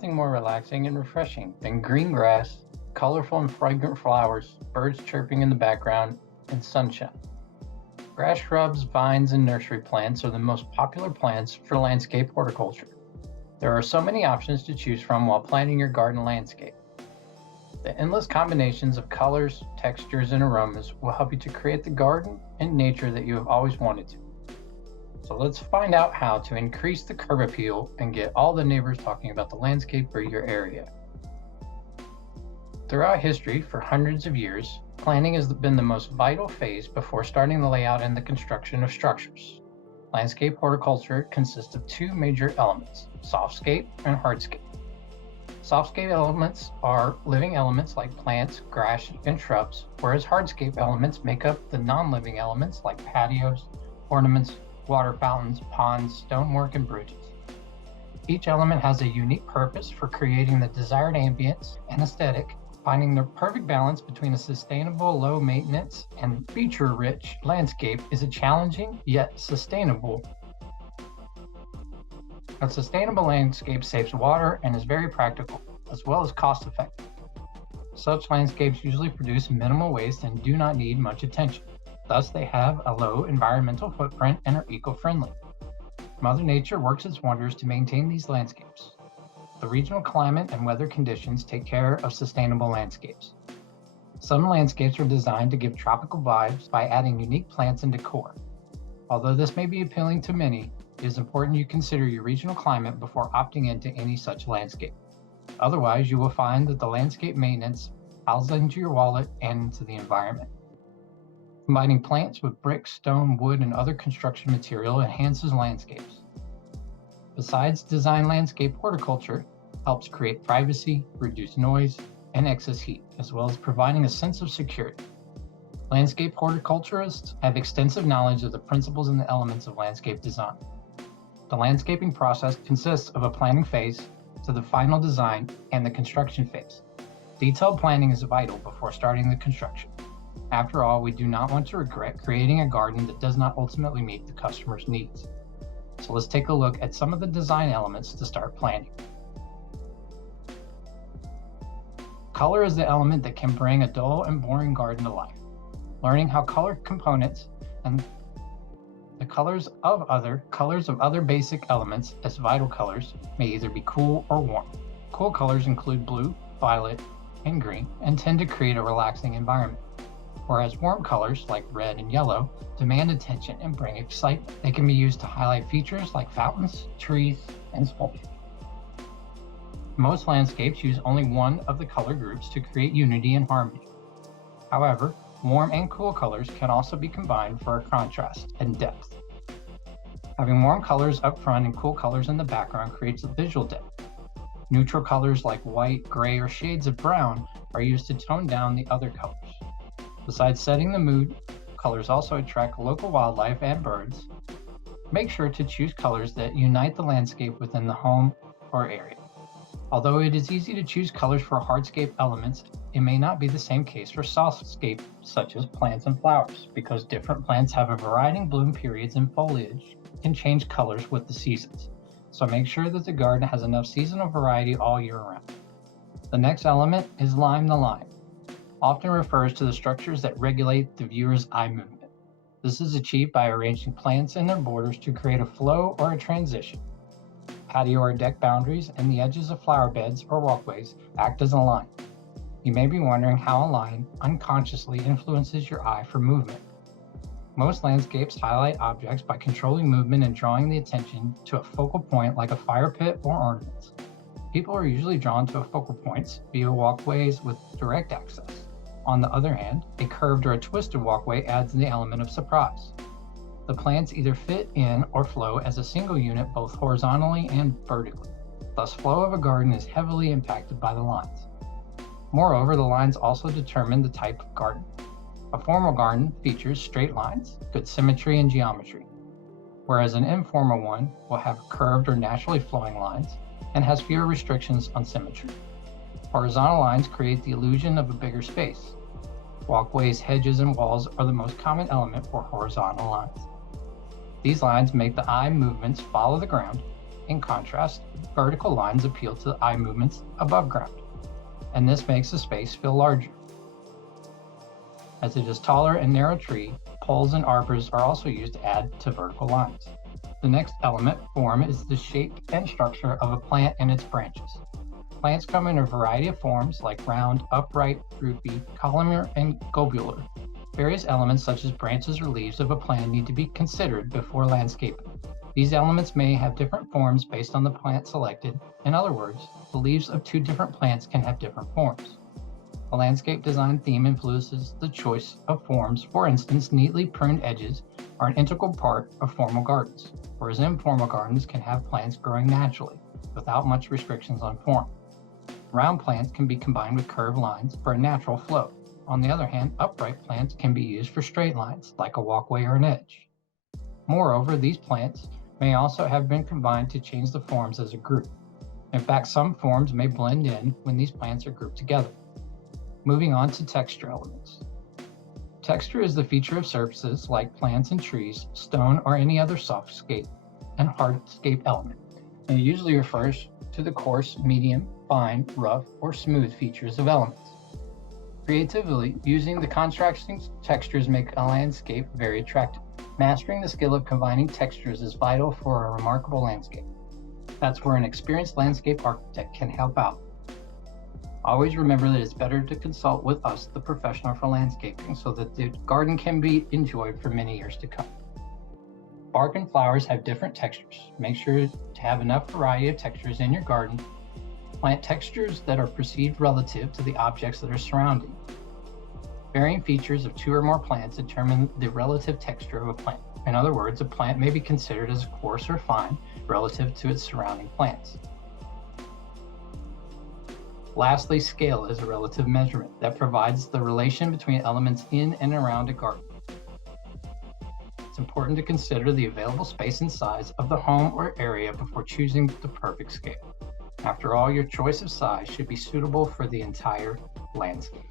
nothing more relaxing and refreshing than green grass, colorful and fragrant flowers, birds chirping in the background, and sunshine. Grass shrubs, vines, and nursery plants are the most popular plants for landscape horticulture. There are so many options to choose from while planting your garden landscape. The endless combinations of colors, textures, and aromas will help you to create the garden and nature that you have always wanted to. So let's find out how to increase the curb appeal and get all the neighbors talking about the landscape or your area. Throughout history, for hundreds of years, planning has been the most vital phase before starting the layout and the construction of structures. Landscape horticulture consists of two major elements, softscape and hardscape. Softscape elements are living elements like plants, grass, and shrubs, whereas hardscape elements make up the non-living elements like patios, ornaments, water fountains, ponds, stonework, and bridges. Each element has a unique purpose for creating the desired ambience and aesthetic. Finding the perfect balance between a sustainable, low maintenance, and feature-rich landscape is a challenging yet sustainable. A sustainable landscape saves water and is very practical, as well as cost-effective. Such landscapes usually produce minimal waste and do not need much attention. Thus, they have a low environmental footprint and are eco-friendly. Mother Nature works its wonders to maintain these landscapes. The regional climate and weather conditions take care of sustainable landscapes. Some landscapes are designed to give tropical vibes by adding unique plants and decor. Although this may be appealing to many, it is important you consider your regional climate before opting into any such landscape. Otherwise, you will find that the landscape maintenance piles into your wallet and into the environment. Combining plants with brick, stone, wood, and other construction material enhances landscapes. Besides design, landscape horticulture helps create privacy, reduce noise, and excess heat, as well as providing a sense of security. Landscape horticulturists have extensive knowledge of the principles and the elements of landscape design. The landscaping process consists of a planning phase to the final design and the construction phase. Detailed planning is vital before starting the construction. After all, we do not want to regret creating a garden that does not ultimately meet the customer's needs. So let's take a look at some of the design elements to start planning. Color is the element that can bring a dull and boring garden to life. Learning how color components and the colors of other basic elements as vital colors may either be cool or warm. Cool colors include blue, violet, and green and tend to create a relaxing environment. Whereas warm colors like red and yellow demand attention and bring excitement. They can be used to highlight features like fountains, trees, and sculptures. Most landscapes use only one of the color groups to create unity and harmony. However, warm and cool colors can also be combined for a contrast and depth. Having warm colors up front and cool colors in the background creates a visual depth. Neutral colors like white, gray, or shades of brown are used to tone down the other colors. Besides setting the mood, colors also attract local wildlife and birds. Make sure to choose colors that unite the landscape within the home or area. Although it is easy to choose colors for hardscape elements, it may not be the same case for softscape, such as plants and flowers, because different plants have a variety in bloom periods and foliage can change colors with the seasons. So make sure that the garden has enough seasonal variety all year round. The next element is line the line. Often refers to the structures that regulate the viewer's eye movement. This is achieved by arranging plants in their borders to create a flow or a transition. Patio or deck boundaries and the edges of flower beds or walkways act as a line. You may be wondering how a line unconsciously influences your eye for movement. Most landscapes highlight objects by controlling movement and drawing the attention to a focal point like a fire pit or ornaments. People are usually drawn to focal points via walkways with direct access. On the other hand, a curved or a twisted walkway adds the element of surprise. The plants either fit in or flow as a single unit both horizontally and vertically. Thus, flow of a garden is heavily impacted by the lines. Moreover, the lines also determine the type of garden. A formal garden features straight lines, good symmetry and geometry, whereas an informal one will have curved or naturally flowing lines and has fewer restrictions on symmetry. Horizontal lines create the illusion of a bigger space. Walkways, hedges, and walls are the most common element for horizontal lines. These lines make the eye movements follow the ground, In contrast, vertical lines appeal to eye movements above ground, and this makes the space feel larger. As it is a taller and narrow tree, poles and arbors are also used to add to vertical lines. The next element, form, is the shape and structure of a plant and its branches. Plants come in a variety of forms like round, upright, droopy, columnar, and globular. Various elements such as branches or leaves of a plant need to be considered before landscaping. These elements may have different forms based on the plant selected. In other words, the leaves of two different plants can have different forms. A landscape design theme influences the choice of forms. For instance, neatly pruned edges are an integral part of formal gardens, whereas informal gardens can have plants growing naturally, without much restrictions on form. Round plants can be combined with curved lines for a natural flow. On the other hand, upright plants can be used for straight lines, like a walkway or an edge. Moreover, these plants may also have been combined to change the forms as a group. In fact, some forms may blend in when these plants are grouped together. Moving on to texture elements. Texture is the feature of surfaces like plants and trees, stone, or any other softscape and hardscape element, and it usually refers to the coarse, medium, fine, rough, or smooth features of elements. Creatively, using the contrasting textures make a landscape very attractive. Mastering the skill of combining textures is vital for a remarkable landscape. That's where an experienced landscape architect can help out. Always remember that it's better to consult with us, the professional for landscaping, so that the garden can be enjoyed for many years to come. Bark and flowers have different textures. Make sure to have enough variety of textures in your garden. Plant textures that are perceived relative to the objects that are surrounding. Varying features of two or more plants determine the relative texture of a plant. In other words, a plant may be considered as coarse or fine relative to its surrounding plants. Lastly, scale is a relative measurement that provides the relation between elements in and around a garden. It's important to consider the available space and size of the home or area before choosing the perfect scale. After all, your choice of size should be suitable for the entire landscape.